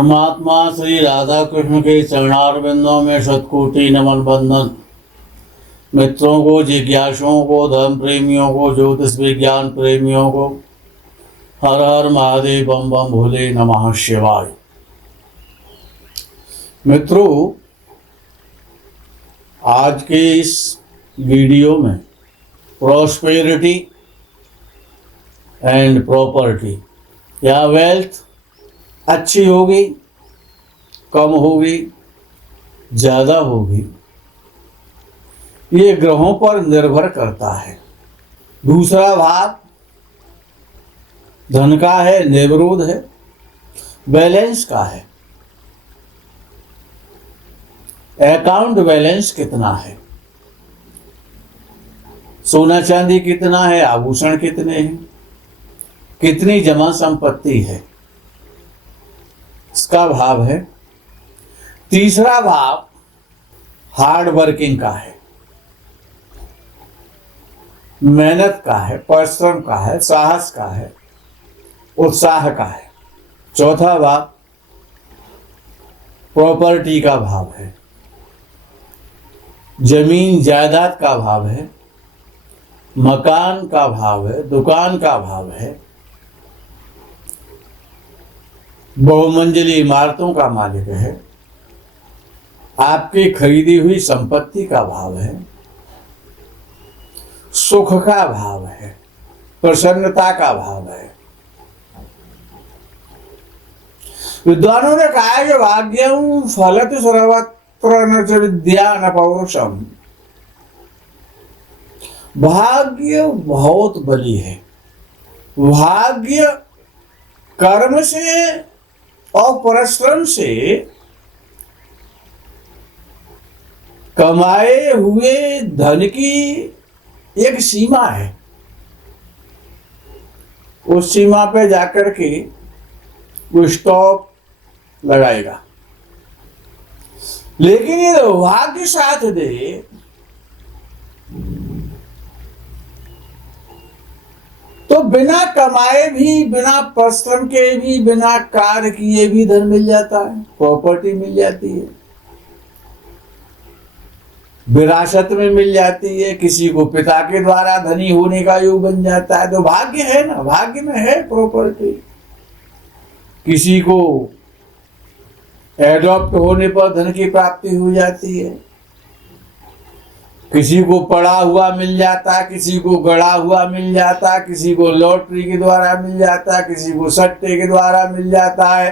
परमात्मा श्री राधा कृष्ण के चरणारविंदों में शतकोटि नमन बंदन। मित्रों को, जिज्ञासुओं को, धर्म प्रेमियों को, ज्योतिष विज्ञान प्रेमियों को हर हर महादेव, बम बम भोले, नमः शिवाय। मित्रों, आज के इस वीडियो में प्रॉस्पेरिटी एंड प्रॉपर्टी या वेल्थ अच्छी होगी, कम होगी, ज़्यादा होगी, ये ग्रहों पर निर्भर करता है। दूसरा भाग धन का है, निर्विरोध है, बैलेंस का है। अकाउंट बैलेंस कितना है, सोना चांदी कितना है, आभूषण कितने हैं, कितनी जमा संपत्ति है, इसका भाव है। तीसरा भाव हार्ड वर्किंग का है, मेहनत का है, परिश्रम का है, साहस का है, उत्साह का है। चौथा भाव प्रॉपर्टी का भाव है, जमीन जायदाद का भाव है, मकान का भाव है, दुकान का भाव है, बहुमंजिली इमारतों का मालिक है, आपकी खरीदी हुई संपत्ति का भाव है, सुख का भाव है, प्रसन्नता का भाव है। विद्वानों ने कहा है कि भाग्यम फलति सर्वत्र न च विद्या न पौरुषम। भाग्य बहुत बली है। भाग्य कर्म से और परिश्रम से कमाए हुए धन की एक सीमा है। उस सीमा पे जाकर के वो स्टॉप लगाएगा। लेकिन ये भाग्य साथ दे तो बिना कमाए भी, बिना परिश्रम के भी, बिना कार्य किए भी धन मिल जाता है, प्रॉपर्टी मिल जाती है, विरासत में मिल जाती है, किसी को पिता के द्वारा धनी होने का योग बन जाता है। तो भाग्य है ना, भाग्य में है प्रॉपर्टी। किसी को एडॉप्ट होने पर धन की प्राप्ति हो जाती है, किसी को पड़ा हुआ मिल जाता है, किसी को गड़ा हुआ मिल जाता है, किसी को लॉटरी के द्वारा मिल जाता है, किसी को सट्टे के द्वारा मिल जाता है,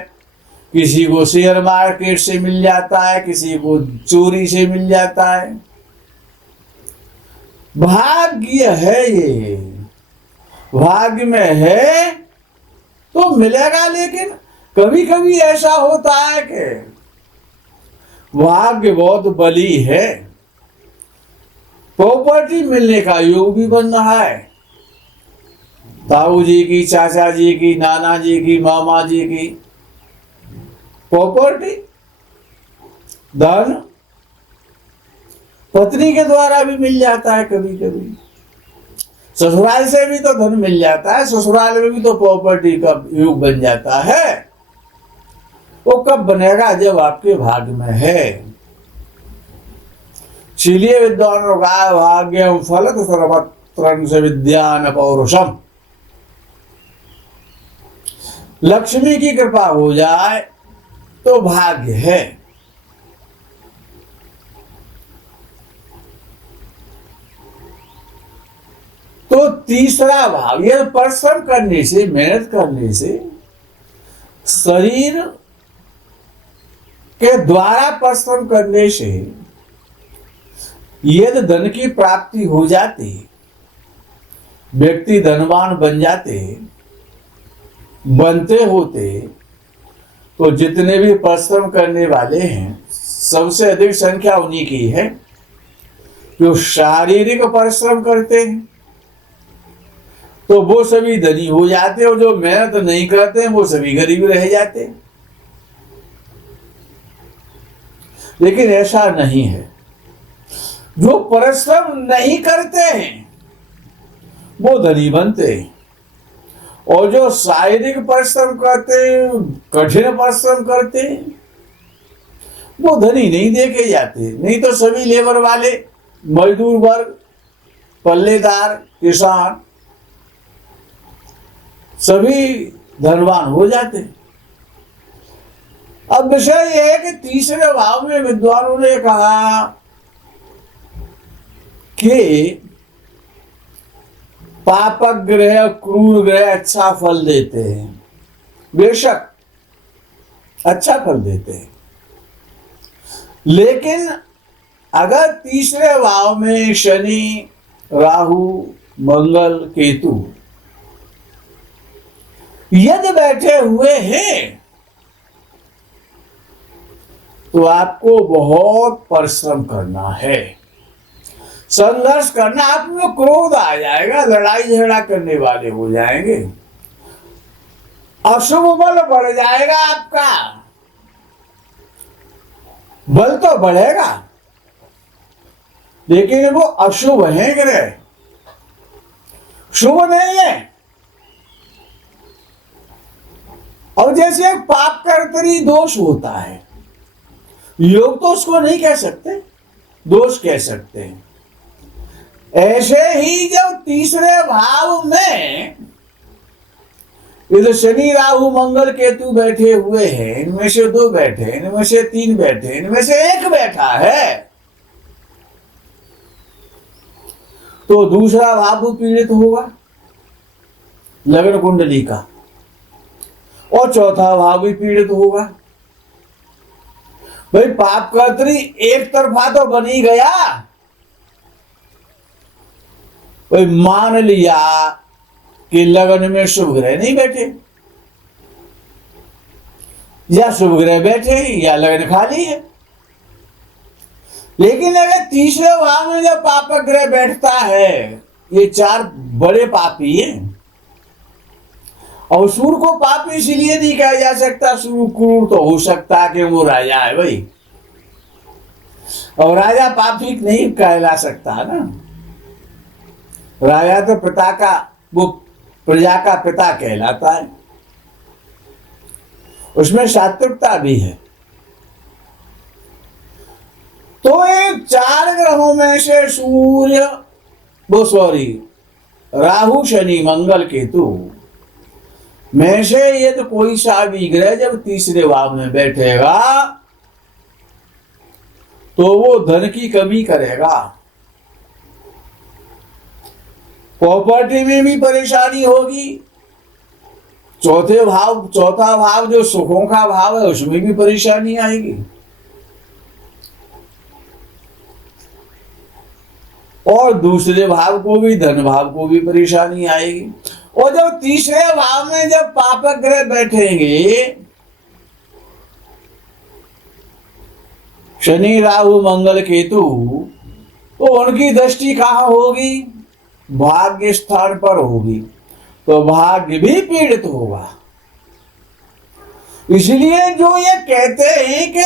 किसी को शेयर मार्केट से मिल जाता है, किसी को चोरी से मिल जाता है। भाग्य है, ये भाग्य में है तो मिलेगा। लेकिन कभी कभी ऐसा होता है कि भाग्य बहुत बली है, प्रॉपर्टी मिलने का योग भी बन रहा है। ताऊ जी की, चाचा जी की, नाना जी की, मामा जी की प्रॉपर्टी, धन पत्नी के द्वारा भी मिल जाता है। कभी कभी ससुराल से भी तो धन मिल जाता है, ससुराल में भी तो प्रॉपर्टी का योग बन जाता है। वो कब बनेगा? जब आपके भाग्य में है। इसीलिए विद्वानों का भाग्यम फलति सर्वत्र न च विद्या न पौरुषम। लक्ष्मी की कृपा हो जाए तो भाग्य है। तो तीसरा भाग, यह परिश्रम करने से, मेहनत करने से, शरीर के द्वारा परिश्रम करने से यदि धन की प्राप्ति हो जाती, व्यक्ति धनवान बन जाते, बनते होते, तो जितने भी परिश्रम करने वाले हैं सबसे अधिक संख्या उन्हीं की है जो शारीरिक परिश्रम करते हैं। तो वो सभी धनी हो जाते, और जो मेहनत नहीं करते हैं वो सभी गरीब रह जाते। लेकिन ऐसा नहीं है। जो परिश्रम नहीं करते हैं वो धनी बनते हैं, और जो शारीरिक परिश्रम करते हैं, कठिन परिश्रम करते हैं, वो धनी नहीं देखे जाते। नहीं तो सभी लेबर वाले, मजदूर वर्ग, पल्लेदार, किसान सभी धनवान हो जाते। अब विषय यह है कि तीसरे भाव में विद्वानों ने कहा कि पापक ग्रह, क्रूर ग्रह अच्छा फल देते हैं, बेशक अच्छा फल देते हैं, लेकिन अगर तीसरे भाव में शनि, राहु, मंगल, केतु यदि बैठे हुए हैं तो आपको बहुत परिश्रम करना है, संघर्ष करना, आप में क्रोध आ जाएगा, लड़ाई झगड़ा करने वाले हो जाएंगे, अशुभ बल बढ़ जाएगा, आपका बल तो बढ़ेगा लेकिन वो अशुभ है ग्रह, शुभ नहीं है। और जैसे एक पाप कर्तरी दोष होता है, योग तो उसको नहीं कह सकते, दोष कह सकते हैं। ऐसे ही जब तीसरे भाव में इधर शनि, राहु, मंगल, केतु बैठे हुए हैं, इनमें से 2 बैठे, इनमें से 3 बैठे, इनमें से 1 बैठा है, तो दूसरा भाव पीड़ित होगा लग्न कुंडली का, और चौथा भाव भी पीड़ित होगा। भाई पाप कर्तरी एक तरफा तो बन ही गया। भाई मान लिया कि लगन में शुभ ग्रह नहीं बैठे, या शुभ ग्रह बैठे या लगन खाली है, लेकिन अगर तीसरे भाव में जब पापक ग्रह बैठता है, ये 4 बड़े पापी हैं। और सूर्य को पापी इसलिए नहीं कहा जा सकता, सूर्य क्रूर तो हो सकता है कि वो राजा है भाई, और राजा पापी नहीं कहला सकता ना। राजा तो पिता का, वो प्रजा का पिता कहलाता है, उसमें सात्विकता भी है। तो ये 4 ग्रहों में से सूर्य, राहु, शनि, मंगल, केतु में से यदि कोई सा भी ग्रह जब तीसरे भाव में बैठेगा तो वो धन की कमी करेगा, प्रॉपर्टी में भी परेशानी होगी, चौथा भाव जो सुखों का भाव है उसमें भी परेशानी आएगी, और दूसरे भाव को भी, धन भाव को भी परेशानी आएगी। और जब तीसरे भाव में जब पापक ग्रह बैठेंगे, शनि, राहु, मंगल, केतु, तो उनकी दृष्टि कहाँ होगी? भाग्य स्थान पर होगी, तो भाग्य भी पीड़ित होगा। इसलिए जो ये कहते हैं कि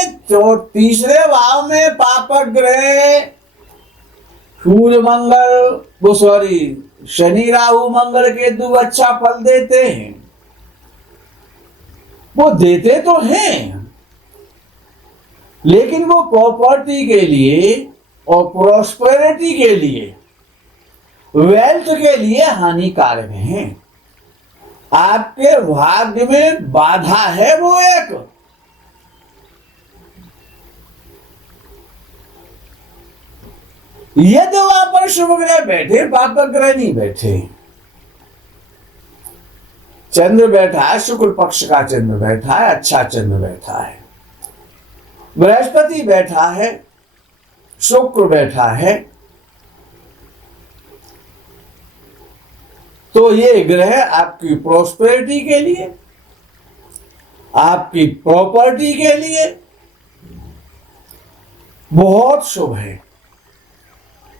तीसरे भाव में पापक ग्रह सूर्य, मंगल, शनि, राहु, मंगल, केतु अच्छा फल देते हैं, वो देते तो हैं, लेकिन वो प्रॉपर्टी के लिए और प्रॉस्पेरिटी के लिए, वेल्थ के लिए हानिकारक हैं। आपके भाग्य में बाधा है वो एक। यदि वहां पर शुभ ग्रह बैठे, पापक ग्रह नहीं बैठे, चंद्र बैठा है, शुक्ल पक्ष का चंद्र बैठा है, अच्छा चंद्र बैठा है, बृहस्पति बैठा है, शुक्र बैठा है, तो ये ग्रह आपकी प्रॉस्पेरिटी के लिए, आपकी प्रॉपर्टी के लिए बहुत शुभ है।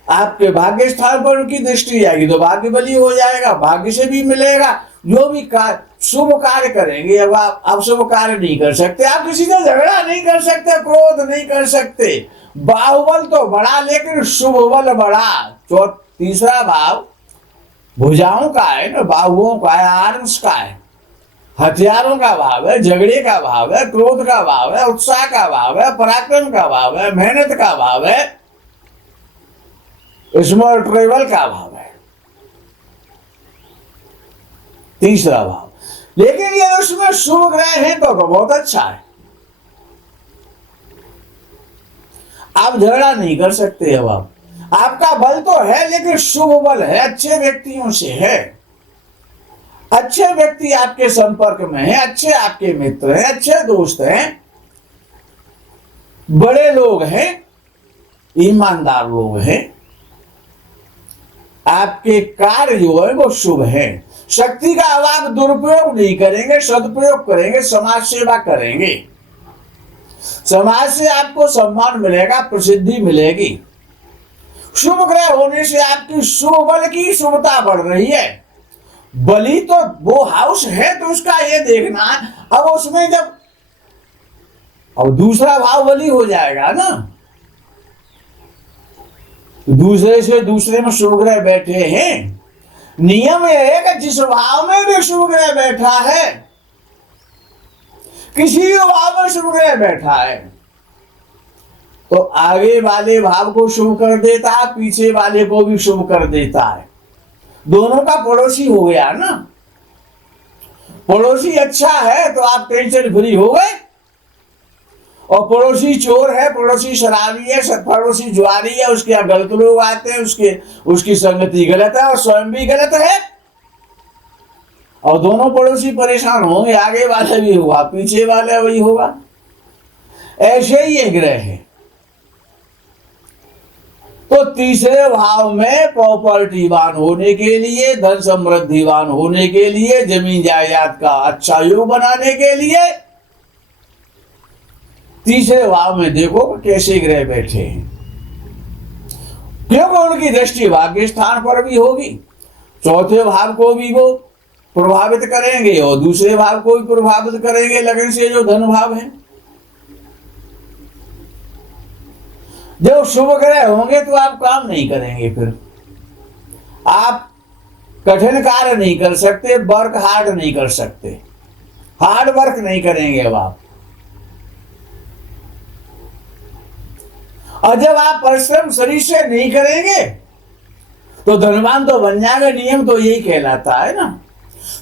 आपके भाग्य स्थान पर उनकी दृष्टि जाएगी तो भाग्य बली हो जाएगा, भाग्य से भी मिलेगा। जो भी शुभ कार्य करेंगे, अब आप अशुभ कार्य नहीं कर सकते, आप किसी से झगड़ा नहीं कर सकते, क्रोध नहीं कर सकते, बाहुबल तो बढ़ा लेकिन शुभ बल बढ़ा। तो तीसरा भाव भुजाओं का है ना, बाहुओं का है, आर्म्स का है, हथियारों का भाव है, झगड़े का भाव है, क्रोध का भाव है, उत्साह का भाव है, पराक्रम का भाव है, मेहनत का भाव है, स्मॉल ट्रेवल का भाव है, तीसरा भाव। लेकिन ये उसमें शुभ ग्रह है तो बहुत अच्छा है, आप झगड़ा नहीं कर सकते। अब आपका बल तो है लेकिन शुभ बल है, अच्छे व्यक्तियों से है, अच्छे व्यक्ति आपके संपर्क में है, अच्छे आपके मित्र हैं, अच्छे दोस्त हैं, बड़े लोग हैं, ईमानदार लोग हैं, आपके कार्य जो है वो शुभ है। शक्ति का अब आप दुरुपयोग नहीं करेंगे, सदुपयोग करेंगे, समाज सेवा करेंगे, समाज से आपको सम्मान मिलेगा, प्रसिद्धि मिलेगी। शुभ ग्रह होने से आपकी शुभ बल की शुभता बढ़ रही है। बली तो वो हाउस है तो उसका ये देखना, अब उसमें जब अब दूसरा भाव बली हो जाएगा ना, दूसरे से दूसरे में शुभ ग्रह बैठे हैं। नियम यह है कि जिस भाव में भी शुभ ग्रह बैठा है, किसी भी भाव में शुभ ग्रह बैठा है, तो आगे वाले भाव को शुभ कर देता है, पीछे वाले को भी शुभ कर देता है, दोनों का पड़ोसी हो गया ना। पड़ोसी अच्छा है तो आप टेंशन फ्री हो गए, और पड़ोसी चोर है, पड़ोसी शराबी है, पड़ोसी जुआरी है, उसके यहाँ गलत लोग आते हैं, उसकी संगति गलत है और स्वयं भी गलत है, और दोनों पड़ोसी परेशान होंगे, आगे वाला भी होगा, पीछे वाला वही होगा। ऐसे ही ये ग्रह है। तो तीसरे भाव में प्रॉपर्टीवान होने के लिए, धन समृद्धिवान होने के लिए, जमीन जायदाद का अच्छा योग बनाने के लिए तीसरे भाव में देखो कैसे ग्रह बैठे हैं, क्योंकि उनकी दृष्टि भाग्य स्थान पर भी होगी। चौथे भाव को भी वो प्रभावित करेंगे और दूसरे भाव को भी प्रभावित करेंगे, लगन से जो धन भाव है। जब शुभ ग्रह होंगे तो आप काम नहीं करेंगे, फिर आप कठिन कार्य नहीं कर सकते, वर्क हार्ड नहीं कर सकते, हार्ड वर्क नहीं करेंगे अब आप। और जब आप परिश्रम शरीर से नहीं करेंगे तो धनवान तो बन जाएगा, नियम तो यही कहलाता है ना।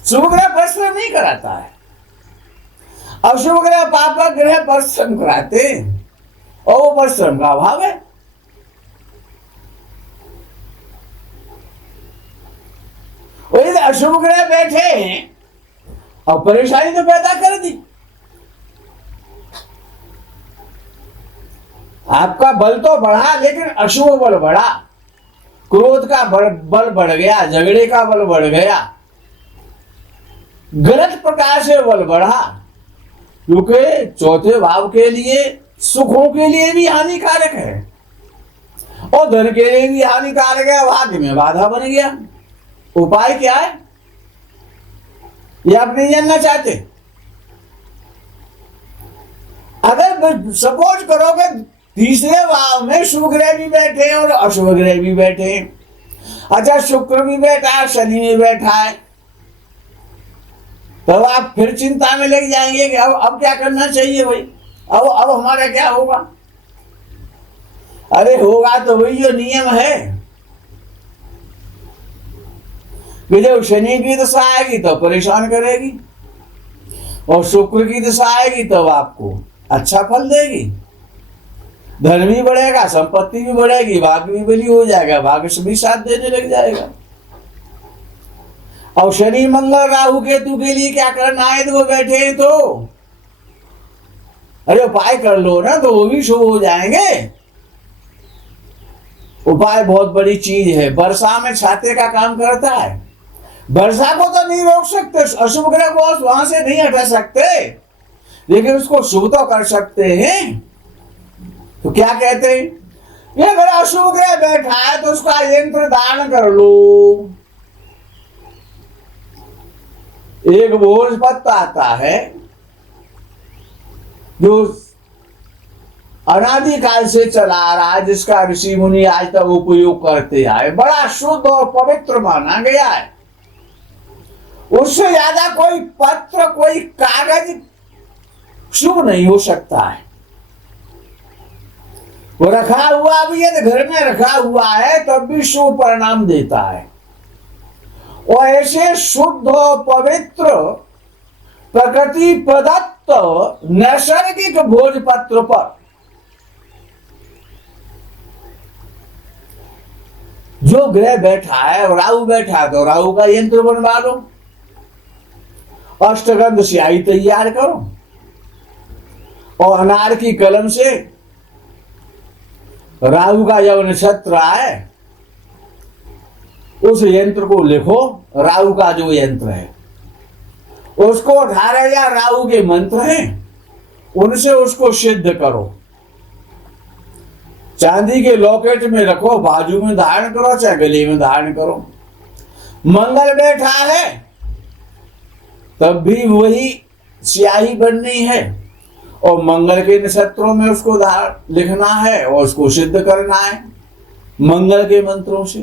शुभ ग्रह परिश्रम नहीं कराता है, अशुभ ग्रह पाप ग्रह परिश्रम कराते हैं, और वो परिश्रम का अभाव है। वही अशुभ ग्रह बैठे हैं और परेशानी तो पैदा कर दी। आपका बल तो बढ़ा लेकिन अशुभ बल बढ़ा, क्रोध का बल बढ़ गया, झगड़े का बल बढ़ गया, गलत प्रकार से बल बढ़ा, क्योंकि चौथे भाव के लिए सुखों के लिए भी हानिकारक है और धन के लिए भी हानिकारक है, भाग्य में बाधा बन गया। उपाय क्या है ये आप नहीं जानना चाहते? अगर सपोज करोगे तीसरे भाव में शुभ ग्रह भी बैठे हैं और अशुभ ग्रह भी बैठे हैं, अच्छा शुक्र भी बैठा है, शनि भी बैठा है, तो आप फिर चिंता में लग जाएंगे कि अब क्या करना चाहिए भाई, अब हमारा क्या होगा। अरे होगा तो वही जो नियम है कि जब शनि की दशा आएगी तो परेशान करेगी और शुक्र की दशा आएगी तब आपको अच्छा फल देगी, धन भी बढ़ेगा, संपत्ति भी बढ़ेगी, भाग्य भी बली हो जाएगा, भाग्य से भी साथ देने लग जाएगा। और शनि मंगल राहु केतु के लिए क्या करना है, तो वो बैठे हैं तो अरे उपाय कर लो ना, तो वो भी शुभ हो जाएंगे। उपाय बहुत बड़ी चीज है, वर्षा में छाते का काम करता है। वर्षा को तो नहीं रोक सकते, अशुभ ग्रह को वहां से नहीं हटा सकते, लेकिन उसको शुभ तो कर सकते हैं। तो क्या कहते हैं, ये अगर अशुभ ग्रह बैठा है तो उसका यंत्र दान कर लो। एक भोज पत्ता आता है जो अनादिकाल से चला आ रहा है, जिसका ऋषि मुनि आज तक उपयोग करते आए, बड़ा शुद्ध और पवित्र माना गया है। उससे ज्यादा कोई पत्र, कोई कागज शुभ नहीं हो सकता है। वो रखा हुआ भी यदि घर में रखा हुआ है तब भी शुभ परिणाम देता है। और ऐसे शुद्ध और पवित्र प्रकृति प्रदत्त नैसर्गिक भोजपत्र पर जो ग्रह बैठा है, राहु बैठा है तो राहु का यंत्र बनवा लो, अष्टगंध स्याही तैयार करो और अनार की कलम से राहु का जब नक्षत्र आए उस यंत्र को लिखो, राहु का जो यंत्र है उसको 18,000 राहु के मंत्र हैं, उनसे उसको सिद्ध करो। चांदी के लॉकेट में रखो, बाजू में धारण करो चाहे गले में धारण करो। मंगल बैठा है तब भी वही स्याही बननी है और मंगल के नक्षत्रों में उसको लिखना है और उसको सिद्ध करना है मंगल के मंत्रों से।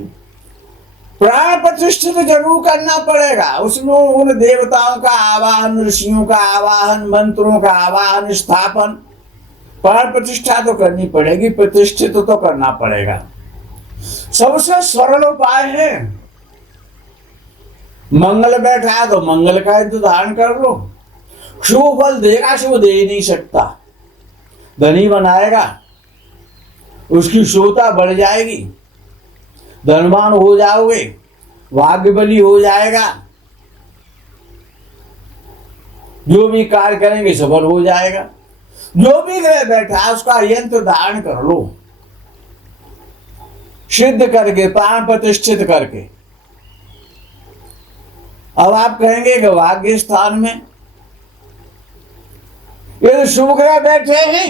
प्राण प्रतिष्ठित जरूर करना पड़ेगा, उसमें उन देवताओं का आवाहन, ऋषियों का आवाहन, मंत्रों का आवाहन, स्थापन, प्राण प्रतिष्ठा तो करनी पड़ेगी, प्रतिष्ठित तो करना पड़ेगा। सबसे सरल उपाय है, मंगल बैठा है तो मंगल का धारण कर लो। शुभ फल देगा, शुभ दे ही नहीं सकता। धनी बनाएगा, उसकी शुभता बढ़ जाएगी, धनवान हो जाओगे, भाग्यबली हो जाएगा, जो भी कार्य करेंगे सफल हो जाएगा। जो भी ग्रह बैठा है उसका यंत्र धारण कर लो, सिद्ध करके, प्राण प्रतिष्ठित करके। अब आप कहेंगे कि भाग्य स्थान में यदि शुभ ग्रह बैठे हैं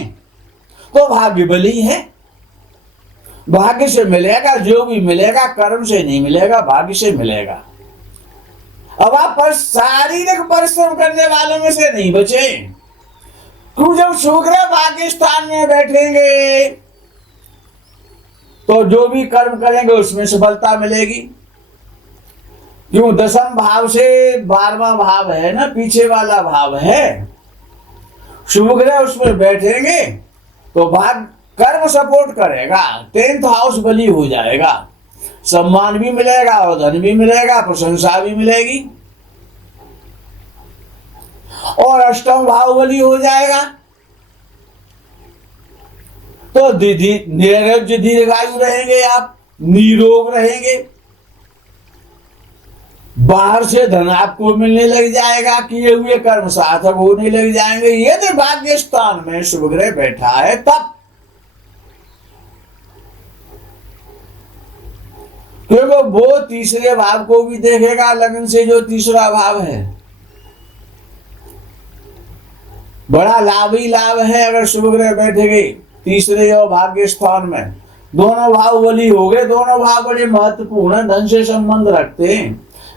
तो भाग्य बली है, भाग्य से मिलेगा, जो भी मिलेगा कर्म से नहीं मिलेगा, भाग्य से मिलेगा। अब आप शारीरिक परिश्रम करने वालों में से नहीं बचे, क्यों? जब शुभ ग्रह भाग्य स्थान में बैठेंगे तो जो भी कर्म करेंगे उसमें सफलता मिलेगी। क्यों? दशम भाव से 12वां भाव है ना, पीछे वाला भाव है। शुभ ग्रह उसमें बैठेंगे तो भाग कर्म सपोर्ट करेगा, 10th हाउस बली हो जाएगा, सम्मान भी मिलेगा और धन भी मिलेगा, प्रशंसा भी मिलेगी। और अष्टम भाव बली हो जाएगा तो निरोग्य दीर्घायु रहेंगे, आप निरोग रहेंगे, बाहर से धन आपको मिलने लग जाएगा, किए हुए कर्म सार्थक होने लग जाएंगे। यदि भाग्य स्थान में शुभ ग्रह बैठा है तब, क्योंकि वो तीसरे भाव को भी देखेगा, लगन से जो तीसरा भाव है, बड़ा लाभ ही लाभ है। अगर शुभ ग्रह बैठेंगे तीसरे और भाग्य स्थान में, दोनों भाव बली हो गए। दोनों भाव बड़े महत्वपूर्ण हैं, धन से संबंध रखते हैं,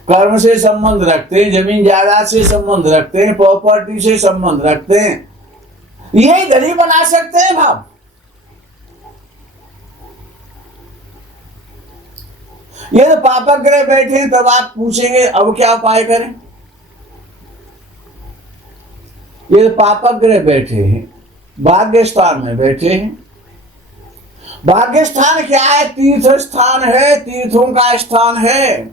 कर्म से संबंध रखते हैं, जमीन जायदाद से संबंध रखते हैं, प्रॉपर्टी से संबंध रखते हैं। यही धनी बना सकते हैं भाव। यदि पापक ग्रह बैठे हैं तब आप पूछेंगे अब क्या उपाय करें। यदि पापक ग्रह बैठे हैं, भाग्य स्थान में बैठे हैं, भाग्य स्थान क्या है? तीर्थ स्थान है, तीर्थों का स्थान है,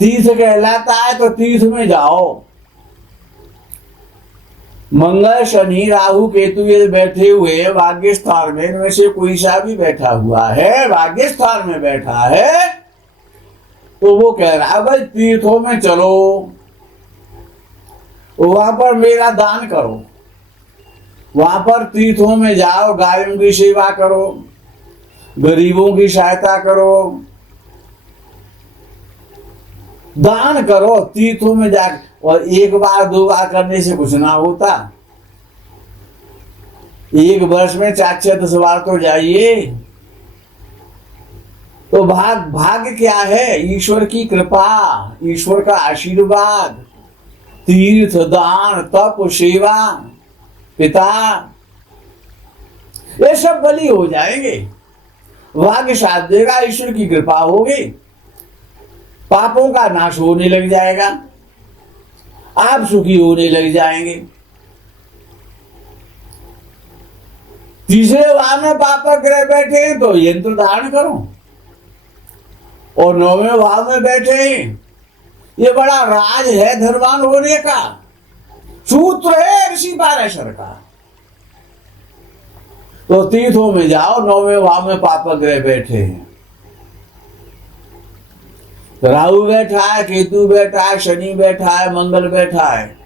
तीर्थ कहलाता है, तो तीर्थ में जाओ। मंगल, शनि, राहु, केतु ये बैठे हुए भाग्य स्थान में, इनमें से कोई सा भी बैठा हुआ है, भाग्य स्थान में बैठा है, तो वो कह रहा है भाई तीर्थों में चलो, वहां पर मेरा दान करो, वहां पर तीर्थों में जाओ, गायों की सेवा करो, गरीबों की सहायता करो, दान करो तीर्थों में जाकर। और एक बार दो बार करने से कुछ ना होता, एक वर्ष में 4-6 10 बार तो जाइए। तो भाग्य क्या है? ईश्वर की कृपा, ईश्वर का आशीर्वाद, तीर्थ, दान, तप, सेवा, पिता, ये सब बलि हो जाएंगे। भाग्य साथ देगा, ईश्वर की कृपा होगी, पापों का नाश होने लग जाएगा, आप सुखी होने लग जाएंगे। तीसरे भाव में पाप ग्रह बैठे हैं तो यंत्र धारण करो, और 9वें भाव में बैठे हैं, ये बड़ा राज है धनवान होने का, सूत्र है ऋषि पाराशर का। तो तीर्थों में जाओ, 9वें भाव में पाप ग्रह बैठे हैं, राहु बैठा है, केतु बैठा है, शनि बैठा है, मंगल बैठा है,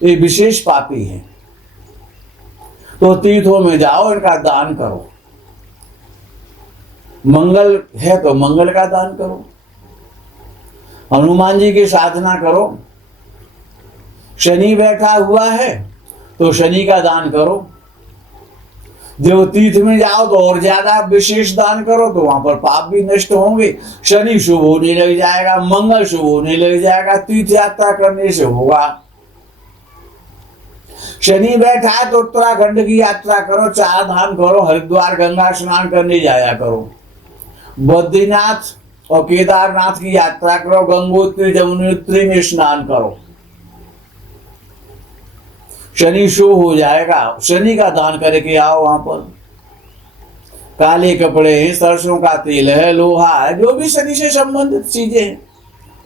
ये विशेष पापी है। तो तीर्थों में जाओ, इनका दान करो। मंगल है तो मंगल का दान करो, हनुमान जी की साधना करो। शनि बैठा हुआ है तो शनि का दान करो। जब तीर्थ में जाओ तो और ज्यादा विशेष दान करो, तो वहां पर पाप भी नष्ट होंगे, शनि शुभ होने लग जाएगा, मंगल शुभ होने लग जाएगा, तीर्थ यात्रा करने से होगा। शनि बैठा है तो उत्तराखंड की यात्रा करो, 4 धाम करो, हरिद्वार गंगा स्नान करने जाया करो, बद्रीनाथ और केदारनाथ की यात्रा करो, गंगोत्री जमुनोत्री में स्नान करो, शनि शुभ हो जाएगा। शनि का दान करके आओ। वहां पर काले कपड़े हैं, सरसों का तेल है, लोहा है, जो भी शनि से संबंधित चीजें हैं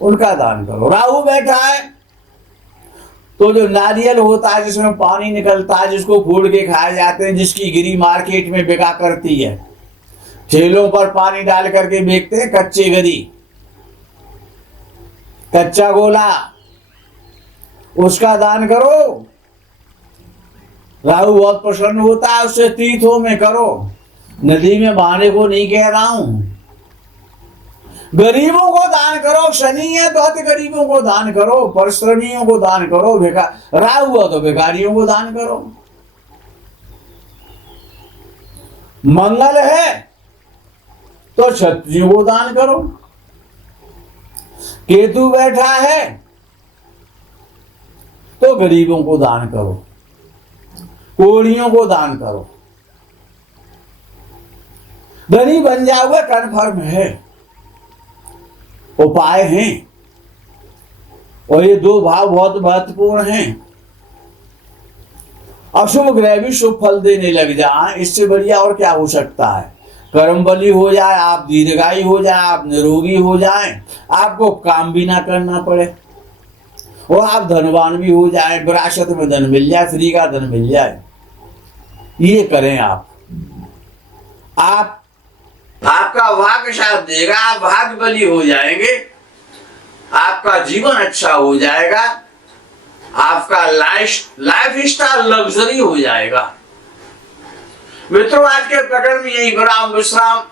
उनका दान करो। राहु बैठा है तो जो नारियल होता है जिसमें पानी निकलता है, जिसको फोड़ के खाए जाते हैं, जिसकी गिरी मार्केट में बिका करती है, ठेलों पर पानी डाल करके बेचते हैं, कच्चे गरी, कच्चा गोला, उसका दान करो। राहु बहुत प्रसन्न होता है उससे। तीर्थों में करो, नदी में बहाने को नहीं कह रहा हूं। गरीबों को दान करो, शनि है तो अति गरीबों को दान करो, परिश्रमियों को दान करो, राहु हुआ तो भिखारियों को दान करो। मंगल है तो क्षत्रियों को दान करो। केतु बैठा है तो गरीबों को दान करो, कोढ़ियों को दान करो। धनी बन जाओगे, कन्फर्म है, उपाय हैं। और ये 2 भाव बहुत महत्वपूर्ण हैं। अशुभ ग्रह भी शुभ फल देने लग जाए, इससे बढ़िया और क्या हो सकता है। कर्म बली हो जाए, आप दीर्घायु हो जाए, आप निरोगी हो जाए, आपको काम भी ना करना पड़े, और आप धनवान भी हो जाए, विरासत में धन मिल जाए, फ्री का धन मिल जाए। ये करें आप आपका भाग्य साथ देगा, आप भाग्य बली हो जाएंगे, आपका जीवन अच्छा हो जाएगा, आपका लाइफ स्टाइल लग्जरी हो जाएगा। मित्रों, आज के प्रकरण में यही विश्राम।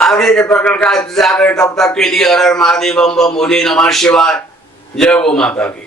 आगे के प्रकरण का इंतजार करें। तब तक के लिए हर हर महादेव, बम बम, बोले नमः शिवाय। जय गो माता की।